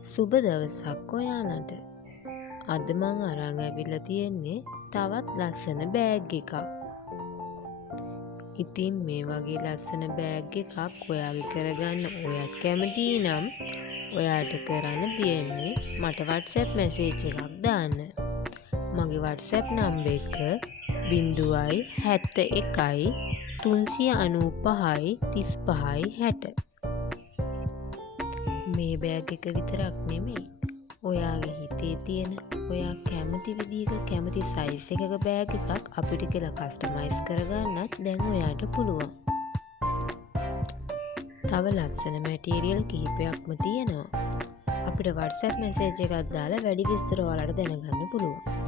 සුබ දවසක් ඔයාලට. අද මං අරන් ඇවිල්ලා තියෙන්නේ තවත් ලස්සන බෑග් එකක්. ඉතින් මේ වගේ ලස්සන බෑග් එකක් ඔයාගේ කරගන්න ඔයත් කැමතියි නම් ඔයාට කරන්න තියෙන්නේ මට WhatsApp මැසේජ් එකක් දාන්න. මගේ WhatsApp නම්බර් එක 071 395 35 60. මේ බෑග් එක විතරක් නෙමෙයි, ඔයාගේ හිතේ තියෙන ඔයා කැමති විදිහක කැමති සයිස් එකක බෑග් එකක් අපිට කියලා කස්ටමයිස් කරගන්නත් දැන් ඔයාට පුළුවන්. තව ලස්සන මැටීරියල් කිහිපයක්ම තියෙනවා. අපිට WhatsApp මැසේජ් එකක් දාලා වැඩි විස්තර ඔයාලට දැනගන්න පුළුවන්.